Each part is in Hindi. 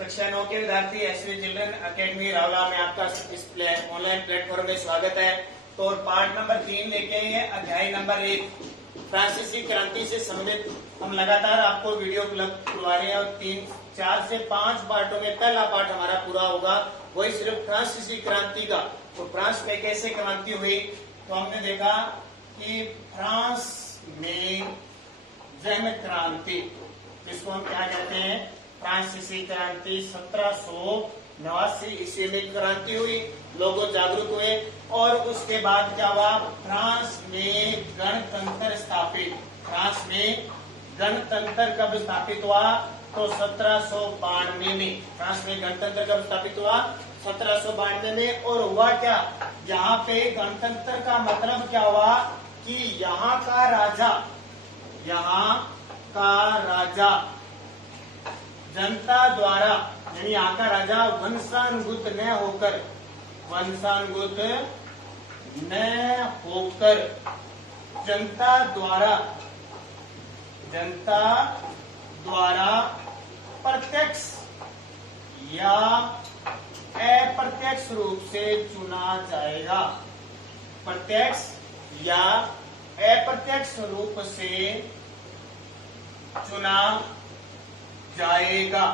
कक्षा 9 के विद्यार्थी एसवी चिल्ड्रन अकेडमी रावला में आपका इस ऑनलाइन प्लेटफॉर्म में स्वागत है। तो पार्ट नंबर 3 लेके आए हैं, अध्याय नंबर 1 फ्रांसीसी क्रांति से संबंधित हम लगातार आपको वीडियो उपलब्ध करवा रहे हैं और 4 से 5 पार्टों में पहला पार्ट हमारा पूरा होगा, वही सिर्फ फ्रांसीसी क्रांति का। तो फ्रांस में कैसे क्रांति हुई, तो हमने देखा कि फ्रांस में जन क्रांति, जिसको हम क्या कहते हैं, फ्रांसीसी क्रांति 1789 ईस्वी में क्रांति हुई, लोग जागरूक हुए और उसके बाद क्या हुआ, फ्रांस में गणतंत्र स्थापित। फ्रांस में गणतंत्र कब स्थापित हुआ, तो 1792 में। फ्रांस में गणतंत्र कब स्थापित हुआ, 1792 में। और हुआ क्या, यहाँ पे गणतंत्र का मतलब क्या हुआ कि यहाँ का राजा जनता द्वारा, यानी यहाँ का राजा वंशानुगत न होकर जनता द्वारा प्रत्यक्ष या अप्रत्यक्ष रूप से चुना जाएगा। प्रत्यक्ष या अप्रत्यक्ष रूप से चुना जाएगा।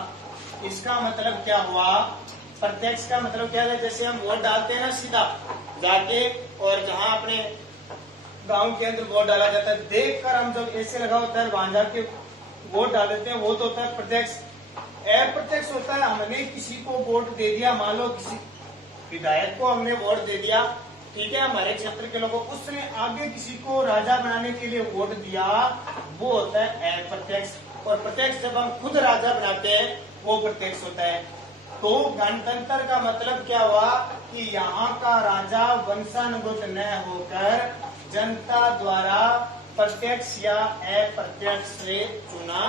इसका मतलब क्या हुआ, प्रत्यक्ष का मतलब क्या है, जैसे हम वोट डालते हैं ना, सीधा जाके और जहां अपने गांव के अंदर वोट डाला जाता है, देखकर हम जब ऐसे लगा होता है वहां जाके वोट डाल देते हैं, वो तो होता है प्रत्यक्ष। अप्रत्यक्ष होता है, हमने किसी को वोट दे दिया, मान लो किसी विधायक को हमने वोट दे दिया, ठीक है, हमारे क्षेत्र के लोगों, उसने आगे किसी को राजा बनाने के लिए वोट दिया, वो होता है अप्रत्यक्ष। और प्रत्यक्ष जब हम खुद राजा बनाते हैं, वो प्रत्यक्ष होता है। तो गणतंत्र का मतलब क्या हुआ कि यहाँ का राजा वंशानुगत न होकर जनता द्वारा प्रत्यक्ष या अप्रत्यक्ष से चुना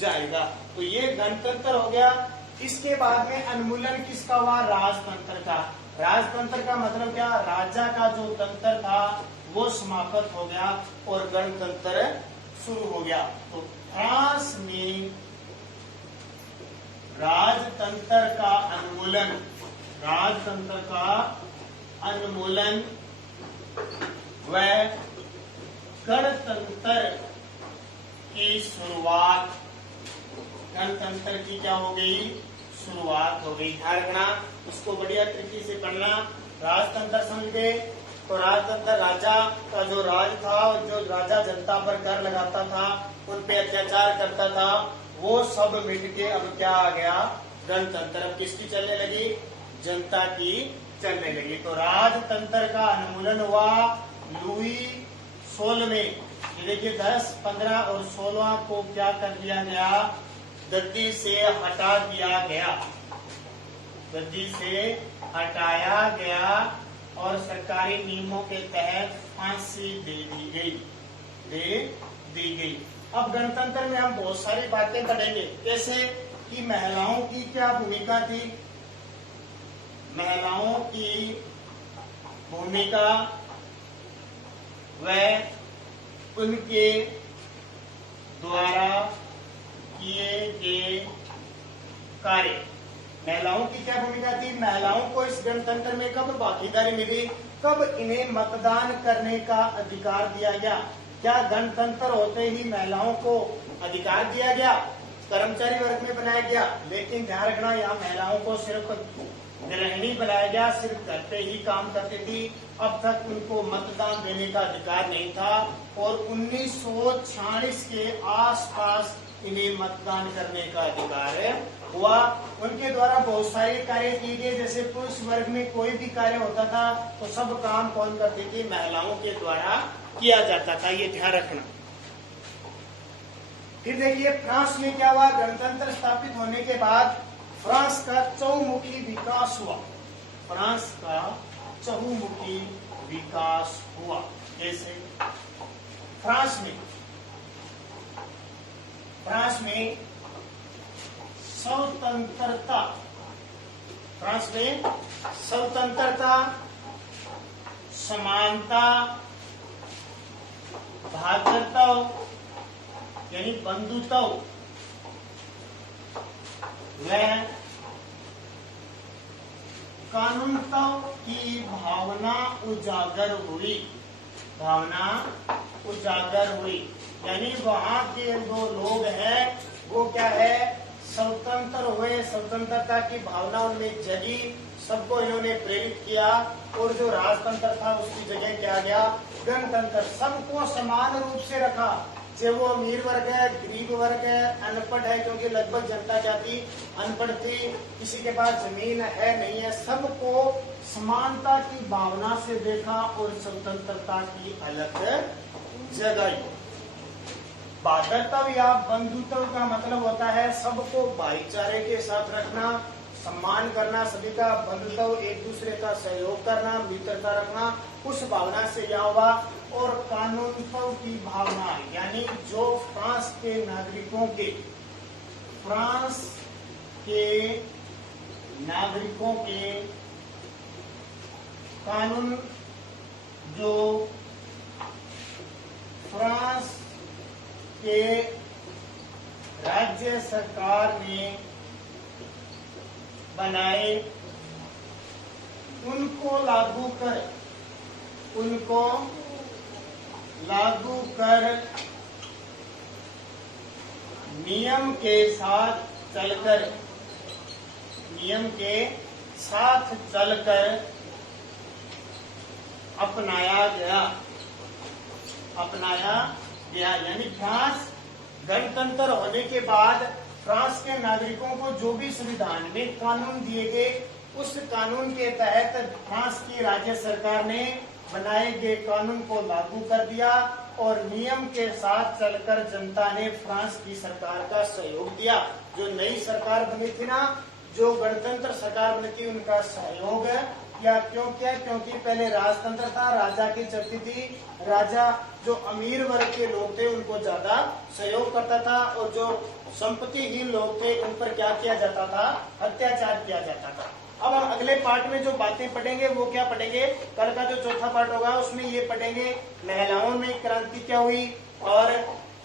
जाएगा। तो ये गणतंत्र हो गया। इसके बाद में उन्मूलन किसका हुआ, राजतंत्र का। राजतंत्र का मतलब क्या, राजा का जो तंत्र था वो समाप्त हो गया और गणतंत्र शुरू हो गया। तो फ्रांस में राजतंत्र का उन्मूलन व गणतंत्र की शुरुआत, गणतंत्र की क्या हो गई, शुरुआत हो गई। ध्यान रखना, इसको बढ़िया तरीके से पढ़ना। राजतंत्र समझ गए, तो राजतंत्र राजा का जो राज था, जो राजा जनता पर कर लगाता था, उन पे अत्याचार करता था, वो सब मिट के अब क्या आ गया, गणतंत्र। अब किसकी चलने लगी, जनता की चलने लगी। तो राजतंत्र का उन्मूलन हुआ लुई 16 में। ये देखिए 10, 15 और 16 को क्या कर दिया गया, गद्दी से हटा दिया गया, गद्दी से हटाया गया और सरकारी नियमों के तहत फांसी दे दी गई। अब गणतंत्र में हम बहुत सारी बातें पढ़ेंगे, जैसे कि महिलाओं की क्या भूमिका थी, महिलाओं की भूमिका व उनके द्वारा किए गए कार्य। महिलाओं की क्या भूमिका थी, महिलाओं को इस गणतंत्र में कब भागीदारी मिली, कब इन्हें मतदान करने का अधिकार दिया गया। क्या गणतंत्र होते ही महिलाओं को अधिकार दिया गया, कर्मचारी वर्ग में बनाया गया, लेकिन ध्यान रखना, यहाँ महिलाओं को सिर्फ गृहिणी बनाया गया, सिर्फ घर पे ही काम करती थी। अब तक उनको मतदान देने का अधिकार नहीं था और 1946 के आसपास इन्हें मतदान करने का अधिकार हुआ। उनके द्वारा बहुत सारे कार्य किए गए, जैसे पुरुष वर्ग में कोई भी कार्य होता था तो सब काम कौन करती थी, महिलाओं के द्वारा किया जाता था, ये ध्यान रखना। फिर देखिए फ्रांस में क्या हुआ, गणतंत्र स्थापित होने के बाद फ्रांस का चहुमुखी विकास हुआ। फ्रांस का चहुमुखी विकास हुआ। जैसे फ्रांस में स्वतंत्रता, समानता, भातृत्व यानी बंधुत्व व कानूनत्व की भावना उजागर हुई, भावना उजागर हुई। यानी वहां के जो लोग हैं वो क्या है, स्वतंत्र हुए, स्वतंत्रता की भावना उनमें जगी, सबको इन्होंने प्रेरित किया। और जो राजतंत्र था उसकी जगह क्या गया, गणतंत्र। सबको समान रूप से रखा, चाहे वो अमीर वर्ग है, गरीब वर्ग है, अनपढ़ है, क्योंकि लगभग जनता जाति अनपढ़ थी, किसी के पास जमीन है नहीं है, सबको समानता की भावना से देखा और स्वतंत्रता की अलग जगाई। भातृत्व या बंधुत्व का मतलब होता है सबको भाईचारे के साथ रखना, सम्मान करना, सभी का बंधुत्व, एक दूसरे का सहयोग करना, मित्रता रखना, उस भावना से यह हुआ। और कानूनत्व की भावना, यानी जो फ्रांस के नागरिकों के, फ्रांस के नागरिकों के कानून, जो फ्रांस के राज्य सरकार ने बनाए, उनको लागू कर नियम के साथ चलकर अपनाया गया। यानी फ्रांस गणतंत्र होने के बाद फ्रांस के नागरिकों को जो भी संविधान में कानून दिए गए, उस कानून के तहत फ्रांस की राज्य सरकार ने बनाए गए कानून को लागू कर दिया और नियम के साथ चलकर जनता ने फ्रांस की सरकार का सहयोग दिया। जो नई सरकार बनी थी ना, जो गणतंत्र सरकार बनी थी, उनका सहयोग या क्यों किया, क्योंकि पहले राजतंत्र था, राजा की चलती थी, राजा जो अमीर वर्ग के लोग थे उनको ज्यादा सहयोग करता था और जो संपत्तिहीन लोग थे उन पर क्या किया जाता था, अत्याचार किया जाता था। अब हम अगले पार्ट में जो बातें पढ़ेंगे वो क्या पढ़ेंगे, कल का जो चौथा पार्ट होगा उसमें ये पढ़ेंगे महिलाओं में क्रांति क्या हुई और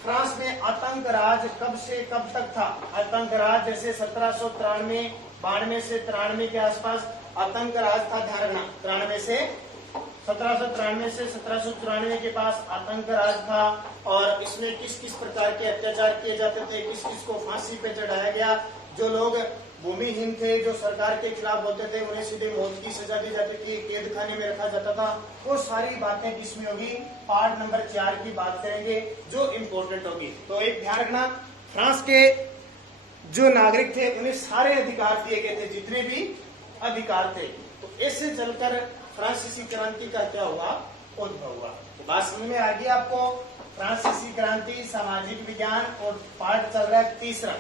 फ्रांस में आतंक राज कब से कब तक था। आतंक राज जैसे 1792 से 93 के आसपास आतंक राज था, ध्यान रखना, 1793 से 1794 के पास आतंक राज था। और इसमें किस किस प्रकार के अत्याचार किए जाते थे, किस किस को फांसी पे चढ़ाया गया, जो लोग भूमिहीन थे, जो सरकार के खिलाफ बोलते थे, उन्हें सीधे मौत की सजा दी जाती थी, कैद खाने में रखा जाता था। वो सारी बातें किसमें होगी, पार्ट नंबर 4 की बात करेंगे जो इम्पोर्टेंट होगी। तो एक ध्यान रखना, फ्रांस के जो नागरिक थे उन्हें सारे अधिकार दिए गए थे, जितने भी अधिकार थे। तो ऐसे चलकर फ्रांसीसी क्रांति का क्या हुआ, उद्भव हुआ। तो बात समझ में आ गई आपको। फ्रांसीसी क्रांति, सामाजिक विज्ञान और पार्ट चल रहा है तीसरा।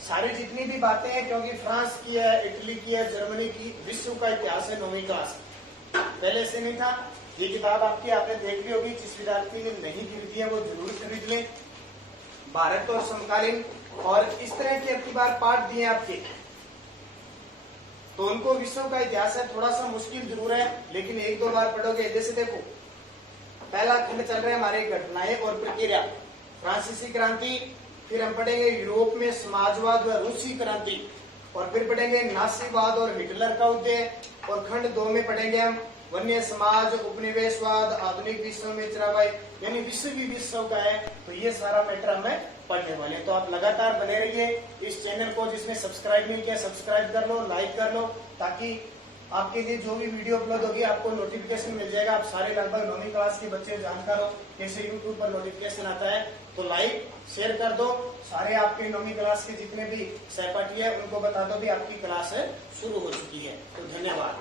सारी जितनी भी बातें हैं, क्योंकि फ्रांस की है, इटली की है, जर्मनी की, विश्व का इतिहास है 9वीं क्लास, पहले से नहीं था। ये किताब आपकी आपने देख ली होगी, जिस विद्यार्थी ने नहीं खरीदी है वो जरूर खरीद लें। भारत और समकालीन और इस तरह के अब की बार पाठ दिए आपके, तो उनको विश्व का इतिहास है, थोड़ा सा मुश्किल जरूर है, लेकिन एक दो बार पढ़ोगे। जैसे देखो, पहला खंड चल रहा है हमारे घटनाएं और प्रक्रिया, फ्रांसीसी क्रांति, फिर हम पढ़ेंगे यूरोप में समाजवाद व रूसी क्रांति, और फिर पढ़ेंगे नासीवाद और हिटलर का उदय, और खंड 2 में पढ़ेंगे हम वन्य समाज, उपनिवेशवाद, आधुनिक विश्व में चरावाई, यानी विश्व भी विश्व का है। तो ये सारा मैटर हमें पढ़ने वाले हैं। तो आप लगातार बने रहिए इस चैनल को, जिसने सब्सक्राइब नहीं किया सब्सक्राइब कर लो, लाइक कर लो, ताकि आपके लिए जो भी वीडियो अपलोड होगी आपको नोटिफिकेशन मिल जाएगा। आप सारे लगभग 9वीं क्लास के बच्चे जानकार हो कैसे यूट्यूब पर नोटिफिकेशन आता है, तो लाइक शेयर कर दो। सारे आपके 9वीं क्लास के जितने भी सहपाठी है उनको बता दो भी आपकी क्लास शुरू हो चुकी है। तो धन्यवाद।